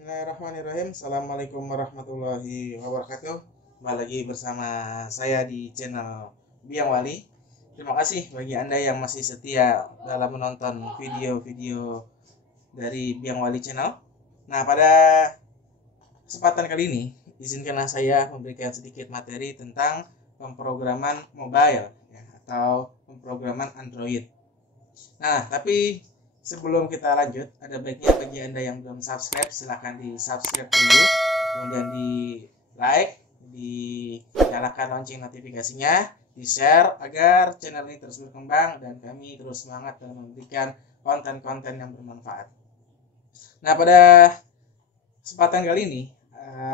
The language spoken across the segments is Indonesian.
Bismillahirrahmanirrahim. Assalamualaikum warahmatullahi wabarakatuh. Kembali lagi bersama saya di channel Biang Wali. Terima kasih bagi Anda yang masih setia dalam menonton video-video dari Biang Wali channel. Nah, pada kesempatan kali ini, izinkanlah saya memberikan sedikit materi tentang pemrograman mobile ya, atau pemrograman Android. Nah, tapi sebelum kita lanjut, ada baiknya bagi Anda yang belum subscribe, silahkan di subscribe dulu, kemudian di like, dinyalakan lonceng notifikasinya, di share agar channel ini terus berkembang dan kami terus semangat dalam memberikan konten-konten yang bermanfaat. Nah, pada kesempatan kali ini,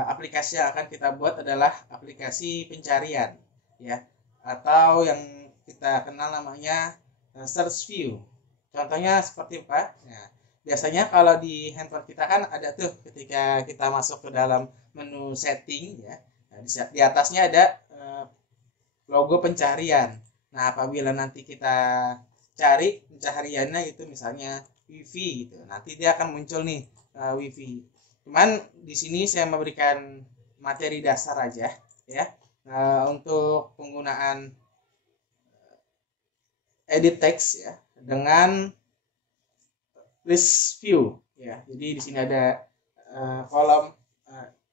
aplikasi yang akan kita buat adalah aplikasi pencarian, ya, atau yang kita kenal namanya search view. Contohnya seperti apa? Nah, biasanya kalau di handphone kita kan ada tuh ketika kita masuk ke dalam menu setting ya. Nah, di atasnya ada logo pencarian. Nah, apabila nanti kita cari pencariannya itu misalnya wifi gitu. Nanti dia akan muncul nih wifi. Cuman di sini saya memberikan materi dasar aja ya. Untuk penggunaan edit text ya dengan list view ya. Jadi di sini ada kolom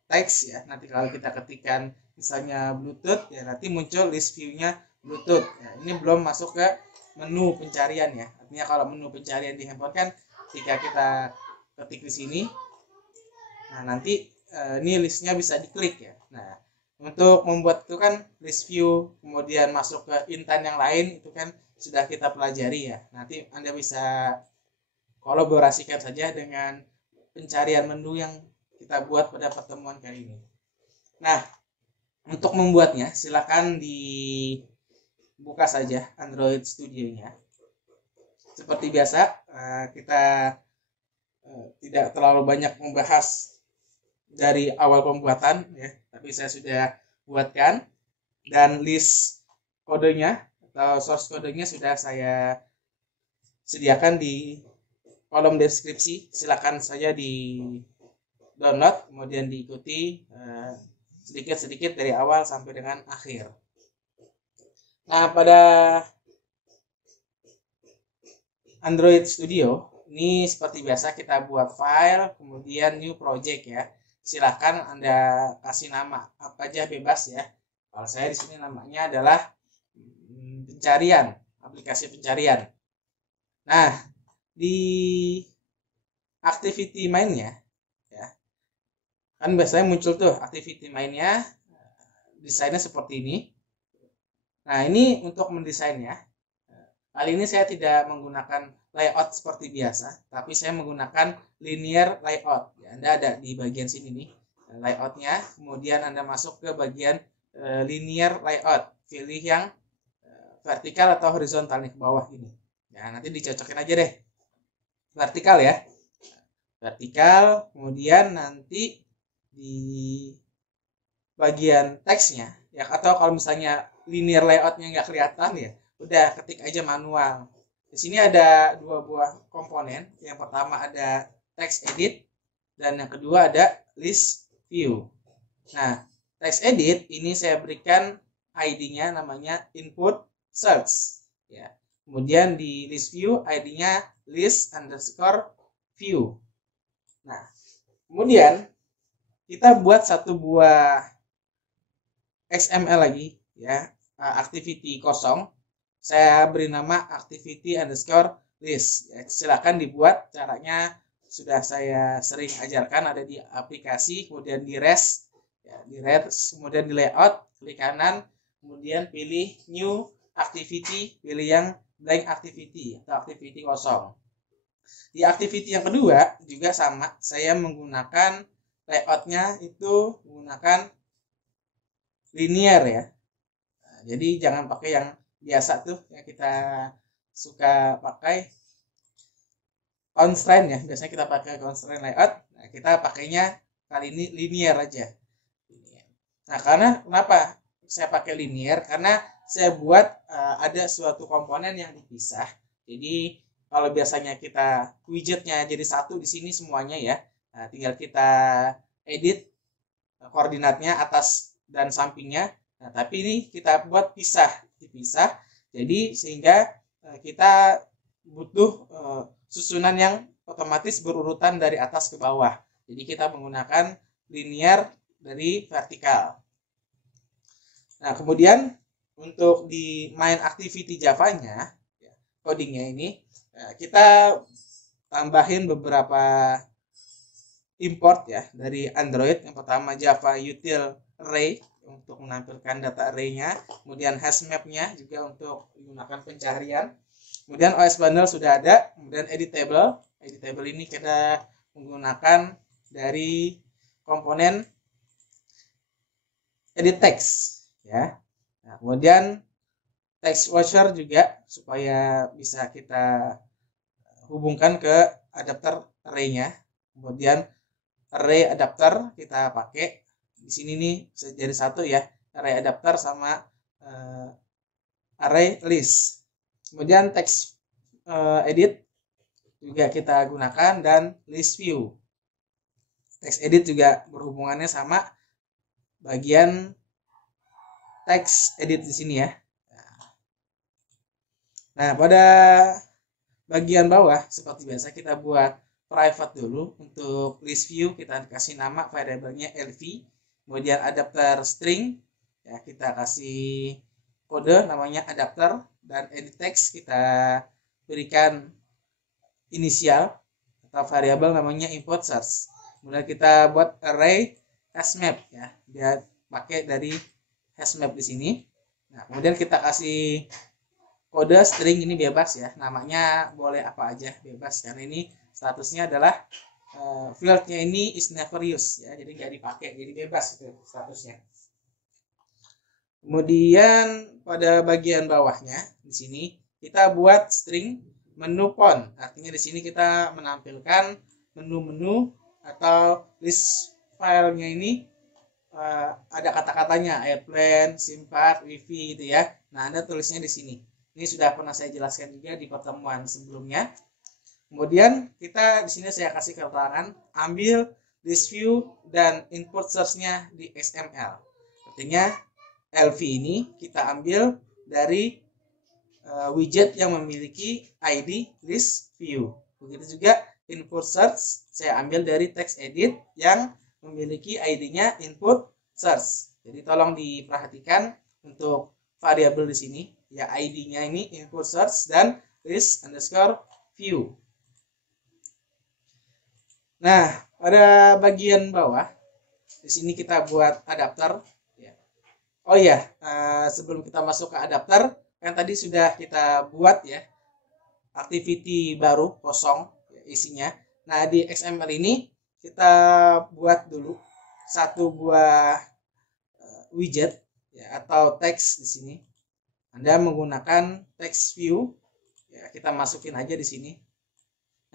teks ya. Nanti kalau kita ketikkan misalnya Bluetooth ya nanti muncul list view-nya Bluetooth. Ya, ini belum masuk ke menu pencarian ya. Artinya kalau menu pencarian di handphone kan ketika kita ketik di sini, nah nanti ini listnya bisa diklik ya. Nah, untuk membuat itu kan list view kemudian masuk ke intan yang lain itu kan sudah kita pelajari ya. Nanti Anda bisa kolaborasikan saja dengan pencarian menu yang kita buat pada pertemuan kali ini. Nah, untuk membuatnya silakan dibuka saja Android Studio-nya. Seperti biasa, kita tidak terlalu banyak membahas dari awal pembuatan ya, tapi saya sudah buatkan dan list kodenya atau source kodenya sudah saya sediakan di kolom deskripsi. Silakan saja di download kemudian diikuti sedikit-sedikit dari awal sampai dengan akhir. Nah, pada Android Studio ini seperti biasa kita buat file kemudian new project ya. Silahkan Anda kasih nama apa aja bebas ya. Kalau saya di sini namanya adalah pencarian, aplikasi pencarian. Nah, di activity mainnya ya. Kan biasanya muncul tuh activity mainnya, desainnya seperti ini. Nah, ini untuk mendesainnya. Kali ini saya tidak menggunakan layout seperti biasa, tapi saya menggunakan linear layout. Ya, Anda ada di bagian sini nih layoutnya, kemudian Anda masuk ke bagian linear layout, pilih yang vertikal atau horizontal nih ke bawah ini. Ya, nanti dicocokin aja deh vertikal ya, vertikal. Kemudian nanti di bagian teksnya ya, atau kalau misalnya linear layoutnya nggak kelihatan ya udah ketik aja manual. Di sini ada dua buah komponen. Yang pertama ada text edit dan yang kedua ada list view. Nah, text edit ini saya berikan ID-nya namanya input search ya. Kemudian di list view ID-nya list underscore view. Nah, kemudian kita buat satu buah XML lagi ya, activity kosong. Saya beri nama activity underscore list ya, silakan dibuat. Caranya sudah saya sering ajarkan, ada di aplikasi, kemudian di res ya, di res, kemudian di layout, klik kanan, kemudian pilih new activity, pilih yang blank activity atau activity kosong. Di activity yang kedua juga sama, saya menggunakan layoutnya itu menggunakan linear ya. Nah, jadi jangan pakai yang biasa tuh yang kita suka pakai constraint ya. Biasanya kita pakai constraint layout. Nah, kita pakainya kali ini linear aja. Nah, karena kenapa saya pakai linear? Karena saya buat ada suatu komponen yang dipisah. Jadi kalau biasanya kita widgetnya jadi satu di sini semuanya ya. Nah, tinggal kita edit koordinatnya atas dan sampingnya. Nah, tapi ini kita buat dipisah. Jadi sehingga kita butuh susunan yang otomatis berurutan dari atas ke bawah. Jadi kita menggunakan linear dari vertikal. Nah, kemudian untuk di main activity Java-nya, codingnya ini, kita tambahin beberapa import ya dari Android. Yang pertama Java Util Array untuk menampilkan data array-nya, kemudian hashmap-nya juga untuk menggunakan pencarian. Kemudian OS Bundle sudah ada, kemudian editable. Editable ini kita menggunakan dari komponen edit text ya. Nah, kemudian text washer juga supaya bisa kita hubungkan ke adapter array-nya. Kemudian array adapter kita pakai di sini nih jadi satu ya, array adapter sama array list. Kemudian text edit juga kita gunakan dan list view. Text edit juga berhubungannya sama bagian text edit di sini ya. Nah, pada bagian bawah seperti biasa kita buat private dulu. Untuk list view kita kasih nama variabelnya LV. Kemudian adapter string ya kita kasih kode namanya adapter, dan edit text kita berikan inisial atau variabel namanya import search. Kemudian kita buat array hashmap ya, dia pakai dari hashmap di sini. Nah, kemudian kita kasih kode string, ini bebas ya, namanya boleh apa aja, bebas karena ini statusnya adalah fieldnya ini is never used ya, jadi nggak dipakai, jadi bebas itu statusnya. Kemudian pada bagian bawahnya di sini kita buat string menu pon, artinya di sini kita menampilkan menu-menu atau list filenya ini ada kata-katanya airplane, SIM-card, wifi gitu ya. Nah, Anda tulisnya di sini. Ini sudah pernah saya jelaskan juga di pertemuan sebelumnya. Kemudian kita di sini saya kasih keterangan ambil list view dan input search-nya di XML. Artinya LV ini kita ambil dari widget yang memiliki ID list view. Begitu juga input search saya ambil dari text edit yang memiliki ID-nya input search. Jadi tolong diperhatikan untuk variabel di sini ya, ID-nya ini input search dan list underscore view. Nah, pada bagian bawah di sini kita buat adapter ya. Oh ya, sebelum kita masuk ke adapter, kan tadi sudah kita buat ya activity baru kosong ya, isinya. Nah, di XML ini kita buat dulu satu buah widget ya, atau teks di sini. Anda menggunakan text view ya, kita masukin aja di sini.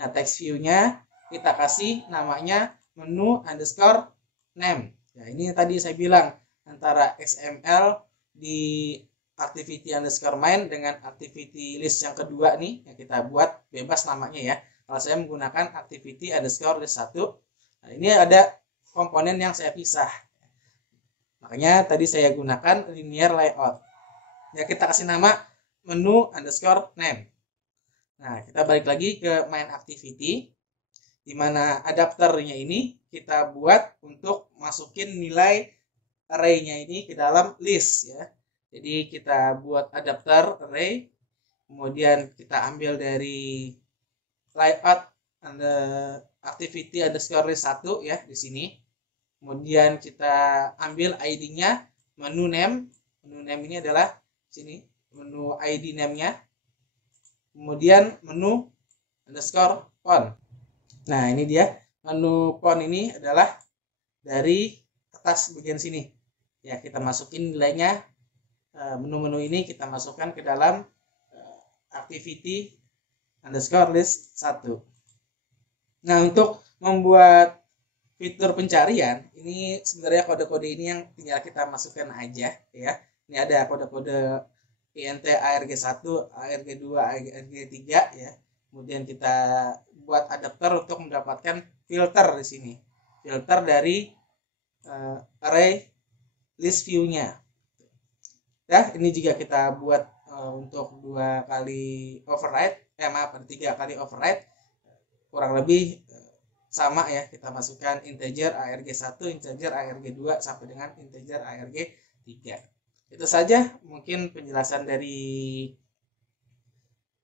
Nah, text view-nya kita kasih namanya menu underscore name. Ya, ini tadi saya bilang antara XML di activity underscore main dengan activity list yang kedua nih yang kita buat bebas namanya ya. Kalau saya menggunakan activity underscore list 1. Nah, ini ada komponen yang saya pisah. Makanya tadi saya gunakan linear layout. Ya, kita kasih nama menu underscore name. Nah, kita balik lagi ke main activity, di mana adapternya ini kita buat untuk masukin nilai array-nya ini ke dalam list ya. Jadi kita buat adapter array, kemudian kita ambil dari layout activity underscore list 1 ya di sini. Kemudian kita ambil ID-nya menu name. Menu name ini adalah sini menu ID name-nya. Kemudian menu underscore pon. Nah, ini dia menu pon, ini adalah dari atas bagian sini. Ya, kita masukin nilainya, menu-menu ini kita masukkan ke dalam activity underscore list 1. Nah, untuk membuat fitur pencarian, ini sebenarnya kode-kode ini yang tinggal kita masukkan aja ya. Ini ada kode-kode int arg1, arg2, arg3 ya. Kemudian kita buat adapter untuk mendapatkan filter di sini. Filter dari array list view-nya. Ya, ini juga kita buat untuk 2 kali override, 3 kali override, kurang lebih sama ya. Kita masukkan integer arg1, integer arg2 sampai dengan integer arg3. Itu saja mungkin penjelasan dari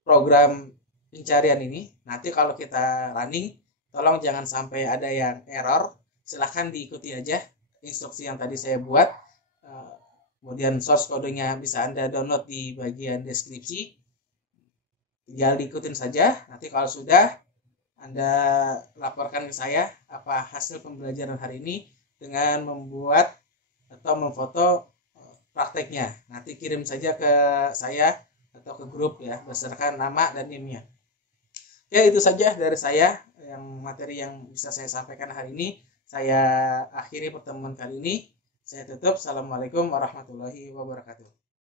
program pencarian ini. Nanti kalau kita running, tolong jangan sampai ada yang error. Silahkan diikuti aja instruksi yang tadi saya buat. Kemudian source kodenya bisa Anda download di bagian deskripsi. Tinggal diikutin saja. Nanti kalau sudah, Anda laporkan ke saya apa hasil pembelajaran hari ini dengan membuat atau memfoto prakteknya. Nanti kirim saja ke saya atau ke grup ya, berdasarkan nama dan NIM-nya. Ya, itu saja dari saya yang materi yang bisa saya sampaikan hari ini. Saya akhiri pertemuan kali ini. Saya tutup. Assalamualaikum warahmatullahi wabarakatuh.